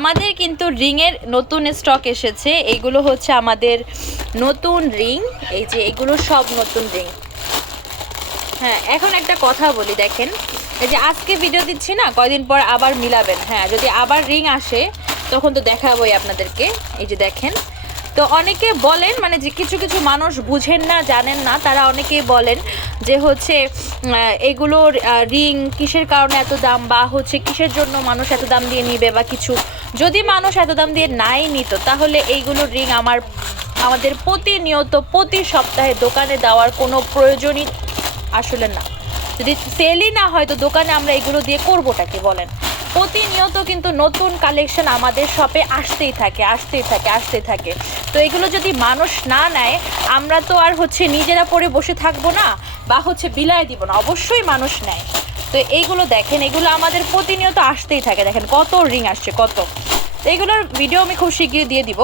আমাদের কিন্তু রিংয়ের নতুন স্টক এসেছে। এইগুলো হচ্ছে আমাদের নতুন রিং, এই যে এগুলো সব নতুন রিং। হ্যাঁ, এখন একটা কথা বলি, দেখেন এই যে আজকে ভিডিও দিচ্ছি না, কয়দিন পর আবার মিলাবেন। হ্যাঁ, যদি আবার রিং আসে তখন তো দেখাবোই আপনাদেরকে। এই যে দেখেন, তো অনেকে বলেন মানে যে কিছু কিছু মানুষ বুঝেন না, জানেন না, তারা অনেকেই বলেন যে হচ্ছে এগুলোর রিং কিসের কারণে এত দাম, বা হচ্ছে কিসের জন্য মানুষ এত দাম দিয়ে নিবে বা কিছু। যদি মানুষ এত দাম দিয়ে নাই নিত তাহলে এইগুলোর রিং আমাদের প্রতিনিয়ত প্রতি সপ্তাহে দোকানে দেওয়ার কোনো প্রয়োজনই আসলে না। যদি সেলই না হয় তো দোকানে আমরা এগুলো দিয়ে করবোটাকে বলেন। প্রতিনিয়ত কিন্তু নতুন কালেকশন আমাদের শপে আসতেই থাকে। তো এগুলো যদি মানুষ না নেয়, আমরা তো আর হচ্ছে নিজেরা পরে বসে থাকবো না বা হচ্ছে বিলায় দিব না, অবশ্যই মানুষ নেয়। তো এইগুলো দেখেন, এগুলো আমাদের প্রতিনিয়ত আসতেই থাকে। দেখেন কত রিং আসছে, কত। তো এগুলোর ভিডিও আমি খুব শিগগিরই দিয়ে দিব।